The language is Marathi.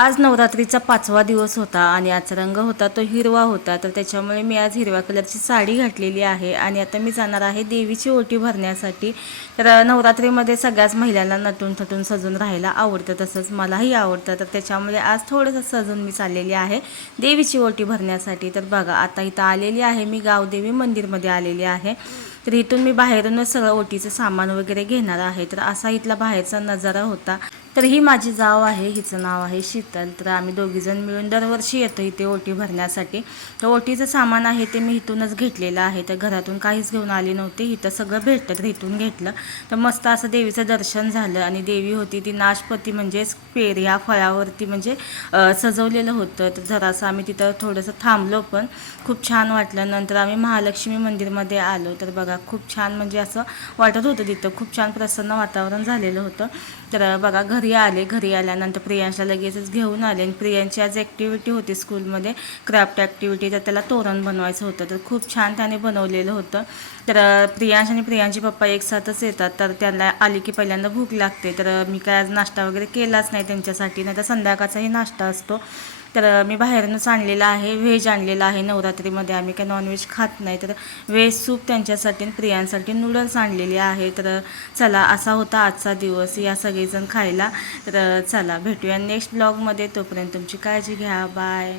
आज नवरात्रीचा पाचवा दिवस होता आणि आजचा रंग होता तो हिरवा होता. तर त्याच्यामुळे मी आज हिरव्या कलरची साडी घातलेली आहे आणि आता मी जाणार आहे देवीची ओटी भरण्यासाठी. तर नवरात्रीमध्ये सगळ्याच महिलांना नटून थटून सजून राहायला आवडतं तसंच मलाही आवडतं. तर त्याच्यामुळे आज थोडंसं सजून मी चाललेली आहे देवीची ओटी भरण्यासाठी. तर बघा आता इथं आलेली आहे मी गावदेवी मंदिरमध्ये आलेली आहे. तर इथून मी बाहेरूनच सगळं ओटीचं सामान वगैरे घेणार आहे. तर असा इथला बाहेरचा नजारा होता. तर ही माझी जाव आहे हिचं नाव आहे शीतल. तर आम्ही दोघीजण मिळून दरवर्षी येतो इथे ओटी भरण्यासाठी. तर ओटीचं सामान आहे ते मी इथूनच घेतलेलं आहे. तर घरातून काहीच घेऊन आली नव्हती. इथं सगळं भेटतं तर इथून घेतलं. तर मस्त असं देवीचं दर्शन झालं आणि देवी होती ती नाशपती म्हणजेच पेर या फळावरती म्हणजे सजवलेलं होतं. तर जरासं आम्ही तिथं थोडंसं थांबलो पण खूप छान वाटलं. नंतर आम्ही महालक्ष्मी मंदिरमध्ये आलो. तर बघा खूप छान म्हणजे असं वाटत होतं तिथं. खूप छान प्रसन्न वातावरण झालेलं होतं. तर बघा घर घरी आले घरी आल्यानंतर प्रियांशला लगेचच घेऊन आले आणि प्रियांची आज ॲक्टिव्हिटी होती स्कूलमध्ये क्राफ्ट ॲक्टिव्हिटी तर त्याला तोरण बनवायचं होतं. तर खूप छान त्याने बनवलेलं होतं. तर प्रियांश आणि प्रियांचे पप्पा एक साथच येतात. तर त्यांना आली की पहिल्यांदा भूक लागते. तर मी काय आज नाश्ता वगैरे केलाच नाही त्यांच्यासाठी. नाही तर संध्याकाळचाही नाश्ता असतो. तर मी बाहेरूनच आणलेला आहे व्हेज आणलेला आहे नवरात्रीमध्ये. आम्ही काय नॉनव्हेज खात नाही. तर व्हेज सूप त्यांच्यासाठी आणि प्रियांसाठी नूडल्स आणलेले आहे. तर चला असा होता आजचा दिवस. या सगळेजण खायला. तर चला भेटूया नेक्स्ट ब्लॉगमध्ये तोपर्यंत तुमची काळजी घ्या. बाय